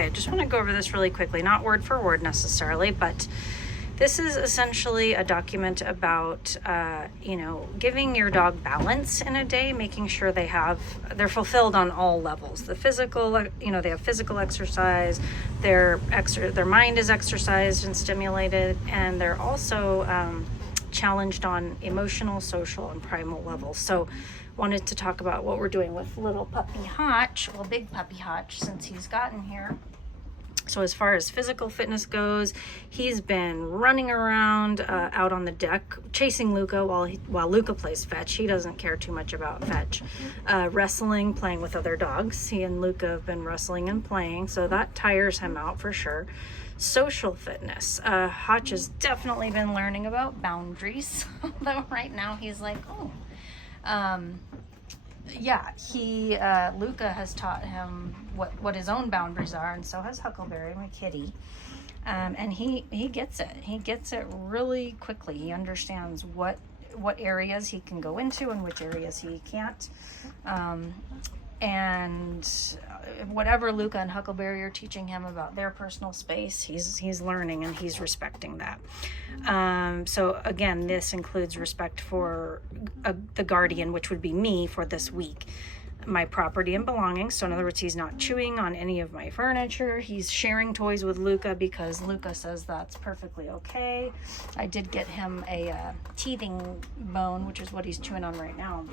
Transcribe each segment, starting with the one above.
Okay, I just want to go over this really quickly, not word for word necessarily, but this is essentially a document about, giving your dog balance in a day, making sure they're fulfilled on all levels. The physical, they have physical exercise, their mind is exercised and stimulated, and they're also challenged on emotional, social, and primal levels. So wanted to talk about what we're doing with little puppy Hotch, big puppy Hotch, since he's gotten here. So as far as physical fitness goes, he's been running around out on the deck, chasing Luca while Luca plays fetch. He doesn't care too much about fetch. Wrestling, playing with other dogs. He and Luca have been wrestling and playing, so that tires him out for sure. Social fitness. Hotch has definitely been learning about boundaries, although right now he's like, Luca has taught him what his own boundaries are, and so has Huckleberry, my kitty. And he gets it. He gets it really quickly. He understands what areas he can go into and which areas he can't. And whatever Luca and Huckleberry are teaching him about their personal space, he's learning and he's respecting that. So again, this includes respect for the guardian, which would be me for this week. My property and belongings. So in other words, he's not chewing on any of my furniture. He's sharing toys with Luca because Luca says that's perfectly okay. I did get him a teething bone, which is what he's chewing on right now.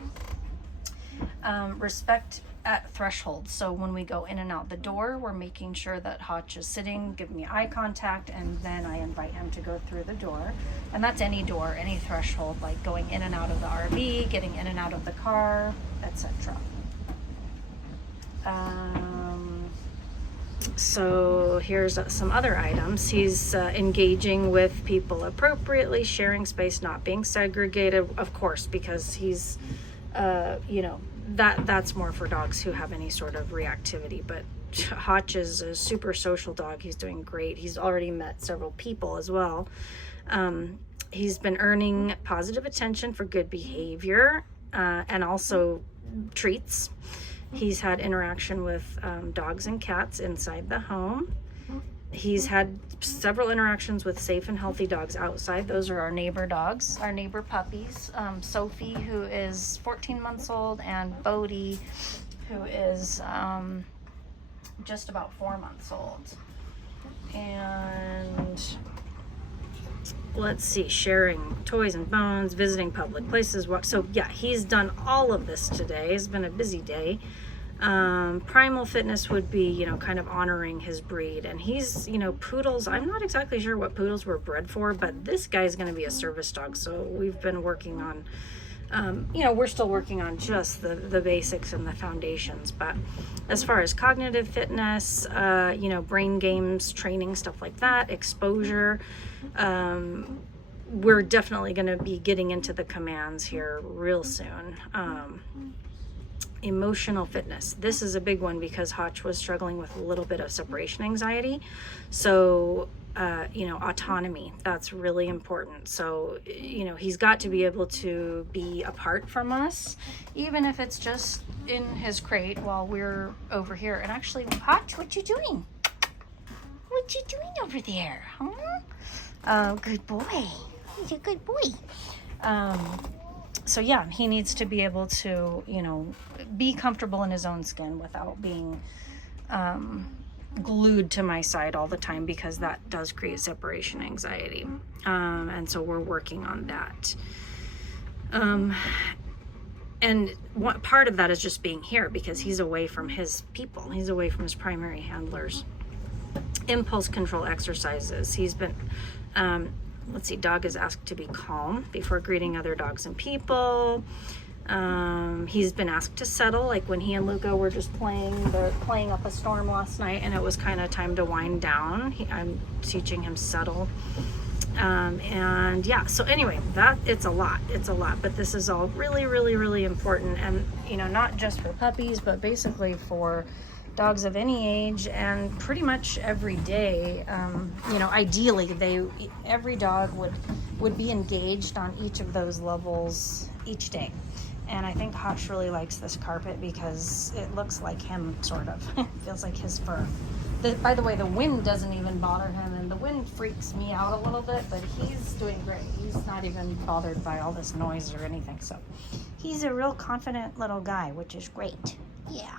Respect at thresholds. So when we go in and out the door, we're making sure that Hotch is sitting, giving me eye contact, and then I invite him to go through the door. And that's any door, any threshold, like going in and out of the RV, getting in and out of the car, etc. So here's some other items. He's engaging with people appropriately, sharing space, not being segregated, of course, because he's that's more for dogs who have any sort of reactivity. But Hotch is a super social dog. He's doing great. He's already met several people as well. He's been earning positive attention for good behavior and also treats. He's had interaction with dogs and cats inside the home. He's had several interactions with safe and healthy dogs outside. Those are our neighbor dogs, our neighbor puppies. Sophie, who is 14 months old, and Bodie, who is just about 4 months old. And let's see, sharing toys and bones, visiting public places. So yeah, he's done all of this today. It's been a busy day. Primal fitness would be, kind of honoring his breed. And he's, poodles, I'm not exactly sure what poodles were bred for, but this guy's going to be a service dog. So we've been working on, we're still working on just the basics and the foundations. But as far as cognitive fitness, brain games, training, stuff like that, exposure, we're definitely going to be getting into the commands here real soon. Emotional fitness. This is a big one because Hotch was struggling with a little bit of separation anxiety. So, autonomy, that's really important. So, he's got to be able to be apart from us, even if it's just in his crate while we're over here. And actually, Hotch, what you doing? What you doing over there? Huh? Oh, good boy. He's a good boy. So yeah, he needs to be able to, be comfortable in his own skin without being glued to my side all the time, because that does create separation anxiety. And so we're working on that. And what part of that is just being here because he's away from his people. He's away from his primary handlers. Impulse control exercises. He's been, dog is asked to be calm before greeting other dogs and people. He's been asked to settle, like when he and Luca were just they're playing up a storm last night, and it was kind of time to wind down. I'm teaching him settle. So anyway, it's a lot, but this is all really, really, really important. And, not just for puppies, but basically for dogs of any age and pretty much every day. Ideally every dog would be engaged on each of those levels each day. And I think Hotch really likes this carpet because it looks like him, sort of. It feels like his fur. By the way, the wind doesn't even bother him, and the wind freaks me out a little bit, but he's doing great. He's not even bothered by all this noise or anything. So he's a real confident little guy, which is great. Yeah.